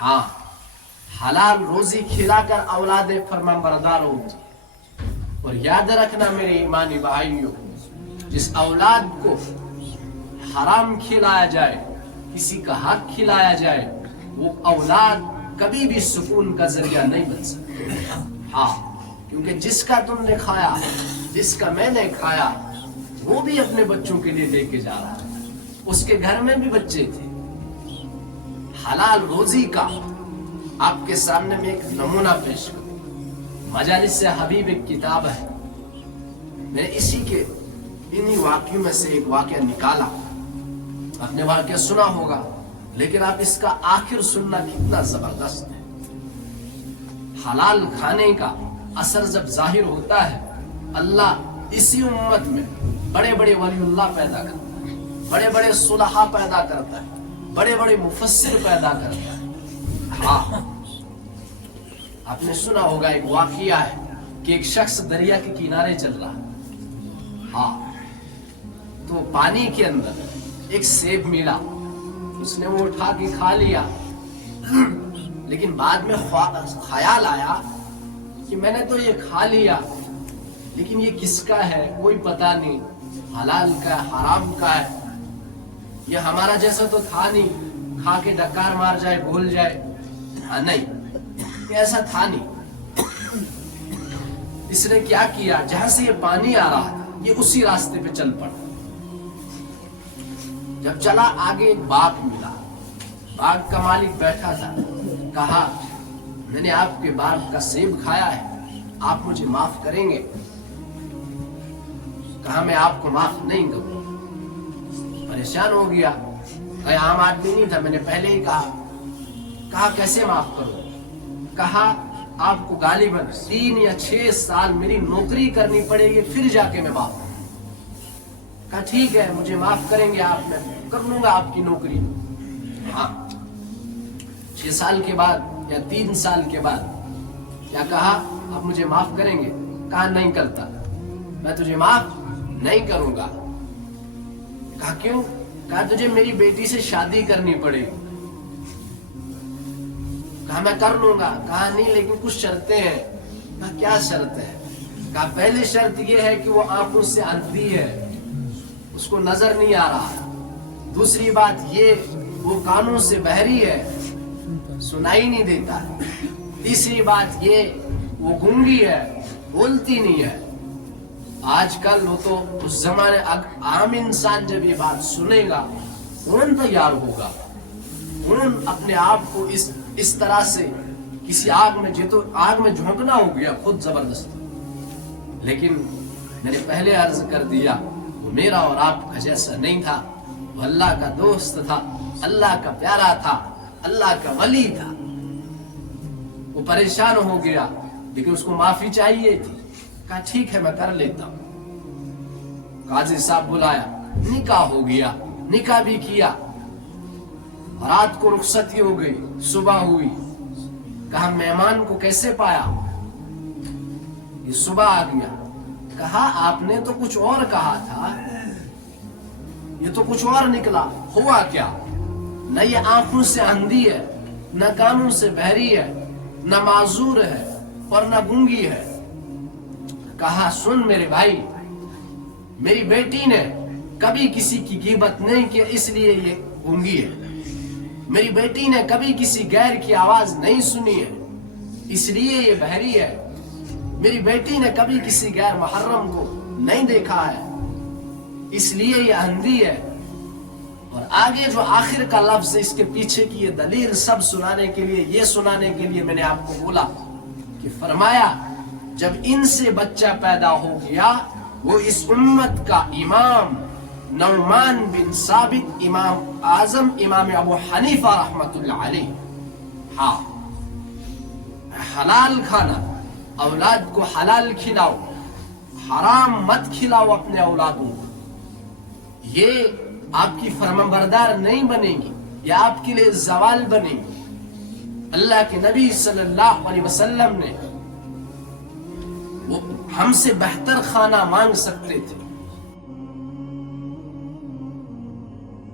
हाँ, हलाल रोजी खिलाकर औलाद फरमाबरदार होगी। और याद रखना मेरे ईमानी भाइयों, जिस औलाद को हराम खिलाया जाए, किसी का हक खिलाया जाए, वो औलाद कभी भी सुकून का जरिया नहीं बन सकती। हाँ, क्योंकि जिसका तुमने खाया, जिसका मैंने खाया, वो भी अपने बच्चों के लिए लेके जा रहा है। उसके घर में भी बच्चे थे। हलाल रोजी का आपके सामने में एक नमूना पेश करूं। मजालिस से हबीब एक किताब है, मैंने इन्हीं वाक्यों में से एक वाक्य निकाला। आपने वाक्य सुना होगा, लेकिन आप इसका आखिर सुनना कितना जबरदस्त है। हलाल खाने का असर जब जाहिर होता है, अल्लाह इसी उम्मत में बड़े बड़े वलीउल्लाह पैदा करता है, बड़े बड़े सुलहा पैदा करता है, बड़े बड़े मुफस्सिर पैदा करता है। हाँ, आपने सुना होगा, एक वाकिया है कि एक शख्स दरिया के किनारे चल रहा है। हाँ, तो पानी के अंदर एक सेब मिला, उसने वो उठा के खा लिया। लेकिन बाद में ख्याल आया कि मैंने तो ये खा लिया, लेकिन ये किसका है कोई पता नहीं, हलाल का है, हराम का है। ये हमारा जैसा तो था नहीं, खा के डकार मार जाए, भूल जाए। हाँ, नहीं, ऐसा था नहीं। इसने क्या किया, जहां से ये पानी आ रहा था, ये उसी रास्ते पे चल पड़ा। जब चला, आगे एक बाग मिला। बाग का मालिक बैठा था। कहा, मैंने आपके बाग का सेब खाया है, आप मुझे माफ करेंगे? कहा, मैं आपको माफ नहीं करूंगा। परेशान हो गया, कोई आम आदमी नहीं था, मैंने पहले ही कहा कैसे माफ करूं? कहा, आपको गालिबन 3 या 6 साल मेरी नौकरी करनी पड़ेगी, फिर जाके मैं माफ करूंगा। कहा, ठीक है, मुझे माफ करेंगे आप, मैं कर लूंगा आपकी नौकरी। हाँ, 6 साल के बाद या 3 साल के बाद क्या कहा, आप मुझे माफ करेंगे? कहा, नहीं करता, मैं तुझे माफ नहीं करूंगा। कहा, क्यों? कहा, तुझे मेरी बेटी से शादी करनी पड़ेगी। कहा, मैं कर लूंगा। कहा, नहीं, लेकिन कुछ शर्तें हैं। कहा, क्या शर्त है? कहा, पहली शर्त यह है कि वो आंखों से अंधी है, उसको नजर नहीं आ रहा। दूसरी बात ये, वो कानों से बहरी है, सुनाई नहीं देता। तीसरी बात ये, वो गूंगी है, बोलती नहीं है। आजकल वो तो उस जमाने, आम इंसान जब ये बात सुनेगा, कौन तैयार होगा? कौन अपने आप को इस तरह से किसी आग में, जो आग में झोंकना हो गया खुद जबरदस्ती। लेकिन मैंने पहले अर्ज कर दिया, वो मेरा और आपका जैसा नहीं था। वो अल्लाह का दोस्त था, अल्लाह का प्यारा था, अल्लाह का वली था। वो परेशान हो गया, लेकिन उसको माफी चाहिए थी। कहा, ठीक है, मैं कर लेता हूं। काजी साहब बुलाया, निकाह हो गया, निकाह भी किया। रात को रुखसती हो गई, सुबह हुई। कहा, मेहमान को कैसे पाया? ये सुबह आ गया। कहा, आपने तो कुछ और कहा था, ये तो कुछ और निकला। हुआ क्या? न ये आंखों से अंधी है, न कानों से बहरी है, न माजूर है और न गूंगी है। कहा, सुन मेरे भाई, मेरी बेटी ने कभी किसी की गिबत नहीं की, इसलिए ये गूंगी है। मेरी बेटी ने कभी किसी गैर की आवाज नहीं सुनी है, इसलिए ये बहरी है। मेरी बेटी ने कभी किसी गैर मुहर्रम को नहीं देखा है, इसलिए ये अंधी है। और आगे जो आखिर का लफ्ज, इसके पीछे की ये दलील सब सुनाने के लिए, ये सुनाने के लिए मैंने आपको बोला कि फरमाया, जब इनसे बच्चा पैदा हो गया, वो इस उम्मत का इमाम नौमान बिन साबित, इमाम आजम, इमाम अबू हनीफा रहमतुल्लाह अलैह। हाँ, हलाल खाना, औलाद को हलाल खिलाओ, हराम मत खिलाओ अपने औलादों को। ये आपकी फरमाबरदार नहीं बनेगी, ये आपके लिए जवाल बनेगी। अल्लाह के नबी सल्लल्लाहु अलैहि वसल्लम ने वो हमसे बेहतर खाना मांग सकते थे,